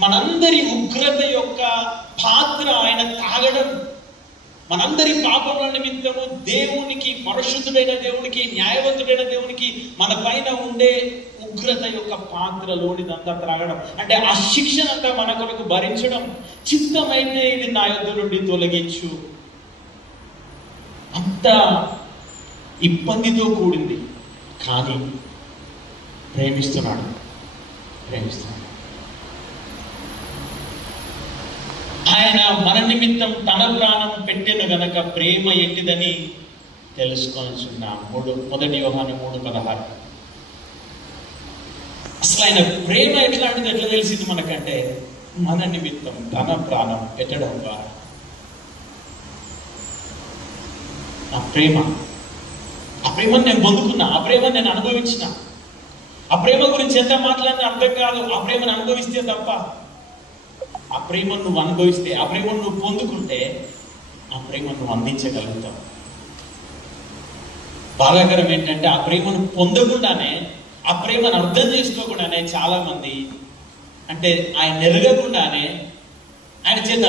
మనందరి ఉగ్రత యొక్క పాత్ర ఆయన తాగడం, మనందరి పాపముల నిమిత్తము దేవునికి, పరిశుద్ధుడైన దేవునికి, న్యాయవంతుడైన దేవునికి మన పైన ఉండే ఉగ్రత యొక్క పాత్రలోనిదంతా త్రాగడం, అంటే ఆ శిక్షనంతా మన కొరకు భరించడం. చిత్తమైతే ఇది నా యొద్ద నుండి తొలగించు. అంత ఇబ్బందితో కూడింది, కానీ ప్రేమిస్తున్నాడు. ఆయన మన నిమిత్తం తన ప్రాణం పెట్టిన గనక ప్రేమ ఎట్టిదని తెలుసుకొనిచున్నాం. 1 యోహాను 3:16. అసలు ఆయన ప్రేమ ఎట్లాంటిది, ఎట్లా తెలిసింది మనకంటే మన నిమిత్తం తన ప్రాణం పెట్టడం ద్వారా. ఆ ప్రేమను నేను పొందుకున్నా, ఆ ప్రేమను నేను అనుభవించిన. ఆ ప్రేమ గురించి ఎంత మాట్లాడినా అర్థం కాదు. ఆ ప్రేమను అనుభవిస్తే తప్ప, ఆ ప్రేమను నువ్వు అనుభవిస్తే, ఆ ప్రేమను నువ్వు పొందుకుంటే, ఆ ప్రేమను నువ్వు అందించగలుగుతావు. బాధాకరం ఏంటంటే ఆ ప్రేమను పొందకుండానే, ఆ ప్రేమను అర్థం చేసుకోకుండానే చాలా మంది, అంటే ఆయన ఎరగకుండానే ఆయన చేత